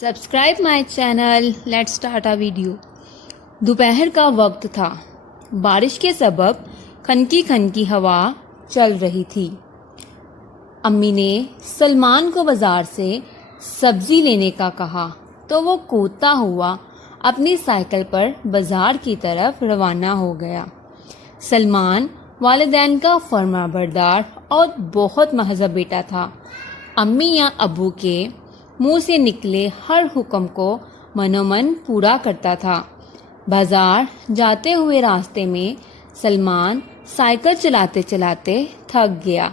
Subscribe my channel. Let's start a video. دوپہر کا وقت تھا. بارش کے سبب کھنکی کھنکی ہوا چل رہی تھی. امی نے سلمان کو بازار سے سبزی لینے کا کہا تو وہ کودتا ہوا اپنی سائیکل پر بازار کی طرف روانہ ہو گیا. سلمان والدین کا فرما بردار اور بہت مہذب بیٹا تھا. امی یا ابو کے منہ سے نکلے ہر حکم کو منو من پورا کرتا تھا. بازار جاتے ہوئے راستے میں سلمان سائیکل چلاتے چلاتے تھک گیا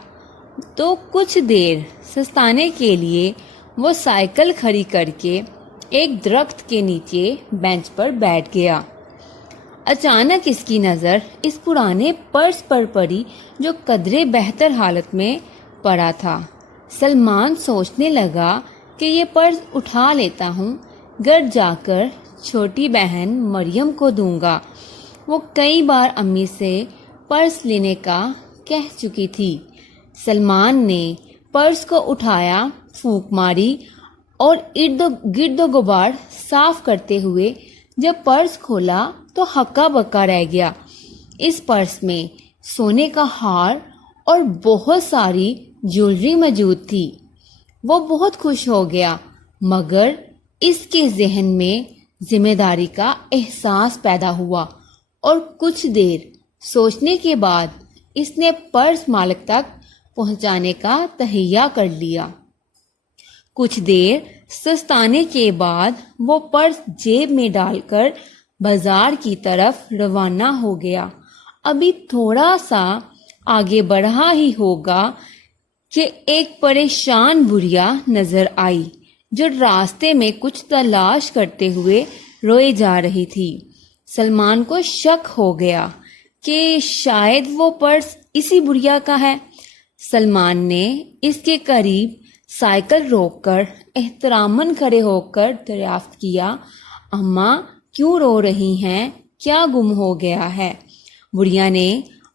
تو کچھ دیر سستانے کے لیے وہ سائیکل کھڑی کر کے ایک درخت کے نیچے بینچ پر بیٹھ گیا. اچانک اس کی نظر اس پرانے پرس پر پڑی جو قدرے بہتر حالت میں پڑا تھا. سلمان سوچنے لگا کہ یہ پرس اٹھا لیتا ہوں، گھر جا کر چھوٹی بہن مریم کو دوں گا. وہ کئی بار امی سے پرس لینے کا کہہ چکی تھی. سلمان نے پرس کو اٹھایا، پھونک ماری اور ارد گرد و غبار صاف کرتے ہوئے جب پرس کھولا تو ہکا بکا رہ گیا. اس پرس میں سونے کا ہار اور بہت ساری جیولری موجود تھی. وہ بہت خوش ہو گیا، مگر اس کے ذہن میں ذمہ داری کا احساس پیدا ہوا اور کچھ دیر سوچنے کے بعد اس نے پرس مالک تک پہنچانے کا تہیہ کر لیا. کچھ دیر سستانے کے بعد وہ پرس جیب میں ڈال کر بازار کی طرف روانہ ہو گیا. ابھی تھوڑا سا آگے بڑھا ہی ہوگا کہ ایک پریشان بڑھیا نظر آئی جو راستے میں کچھ تلاش کرتے ہوئے روئے جا رہی تھی. سلمان کو شک ہو گیا کہ شاید وہ پرس اسی بڑھیا کا ہے. سلمان نے اس کے قریب سائیکل روک کر احتراماً کھڑے ہو کر دریافت کیا، اماں کیوں رو رہی ہیں؟ کیا گم ہو گیا ہے؟ بڑھیا نے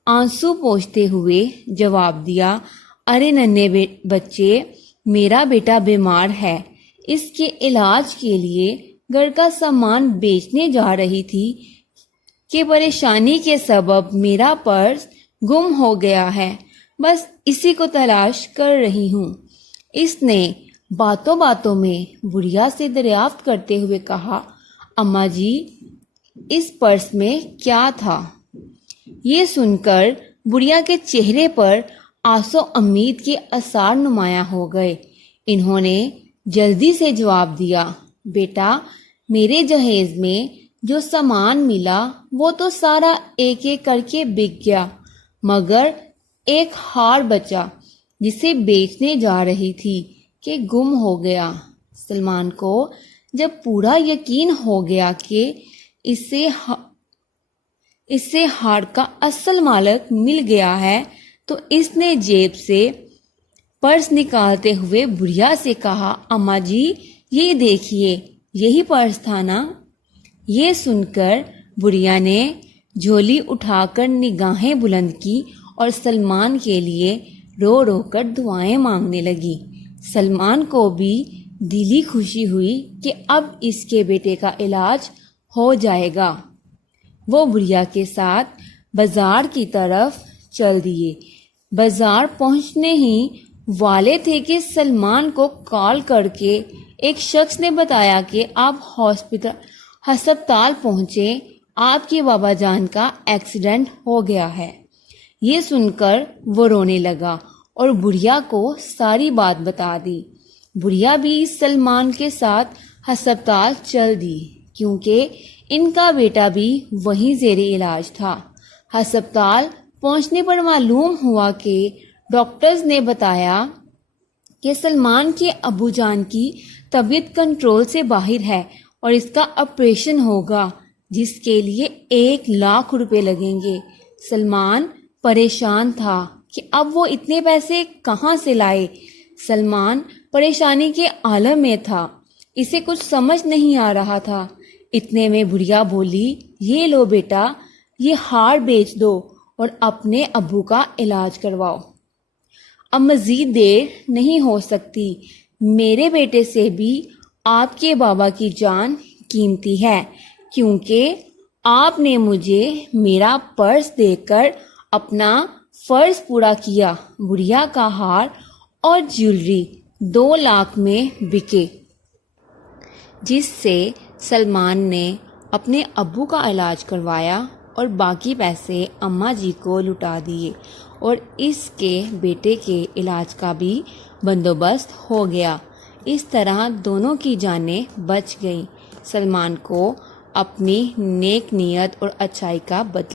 آنسو پوچھتے ہوئے جواب دیا، ارے ننھے بچے، میرا بیٹا بیمار ہے. اس کے علاج کے لیے گھر کا سامان بیچنے جا رہی تھی کہ پریشانی کے سبب میرا پرس گم ہو گیا ہے. بس اسی کو تلاش کر رہی ہوں. اس نے باتوں باتوں میں بڑھیا سے دریافت کرتے ہوئے کہا، اماں جی اس پرس میں کیا تھا؟ یہ سن کر بڑھیا کے چہرے پر آس و امید کے آثار نمایاں ہو گئے. انہوں نے جلدی سے جواب دیا، بیٹا میرے جہیز میں جو سامان ملا وہ تو سارا ایک ایک کر کے بک گیا، مگر ایک ہار بچا جسے بیچنے جا رہی تھی کہ گم ہو گیا. سلمان کو جب پورا یقین ہو گیا کہ اسے ہار کا اصل مالک مل گیا ہے تو اس نے جیب سے پرس نکالتے ہوئے بڑھیا سے کہا، اماں جی یہ دیکھیے، یہی پرس تھا نا؟ یہ سن کر بڑھیا نے جھولی اٹھا کر نگاہیں بلند کی اور سلمان کے لیے رو رو کر دعائیں مانگنے لگی. سلمان کو بھی دلی خوشی ہوئی کہ اب اس کے بیٹے کا علاج ہو جائے گا. وہ بڑھیا کے ساتھ بازار کی طرف چل دیے. بازار پہنچنے ہی والے تھے کہ سلمان کو کال کر کے ایک شخص نے بتایا کہ آپ ہسپتال پہنچے، آپ کے بابا جان کا ایکسیڈنٹ ہو گیا ہے. یہ سن کر وہ رونے لگا اور بڑھیا کو ساری بات بتا دی. بڑھیا بھی سلمان کے ساتھ ہسپتال چل دی کیونکہ ان کا بیٹا بھی وہیں زیر علاج تھا. ہسپتال پہنچنے پر معلوم ہوا کہ ڈاکٹرز نے بتایا کہ سلمان کے ابو جان کی طبیعت کنٹرول سے باہر ہے اور اس کا آپریشن ہوگا جس کے لیے 1,00,000 روپے لگیں گے. سلمان پریشان تھا کہ اب وہ اتنے پیسے کہاں سے لائے. سلمان پریشانی کے عالم میں تھا، اسے کچھ سمجھ نہیں آ رہا تھا. اتنے میں بڑھیا بولی، یہ لو بیٹا، یہ ہار بیچ دو اور اپنے ابو کا علاج کرواؤ. اب مزید دیر نہیں ہو سکتی، میرے بیٹے سے بھی آپ کے بابا کی جان قیمتی ہے کیونکہ آپ نے مجھے میرا پرس دے کر اپنا فرض پورا کیا۔ بڑھیا کا ہار اور جیولری 2 لاکھ میں بکے، جس سے سلمان نے اپنے ابو کا علاج کروایا اور باقی پیسے اماں جی کو لٹا دیے اور اس کے بیٹے کے علاج کا بھی بندوبست ہو گیا۔ اس طرح دونوں کی جانیں بچ گئیں۔ سلمان کو اپنی نیک نیت اور اچھائی کا بدلہ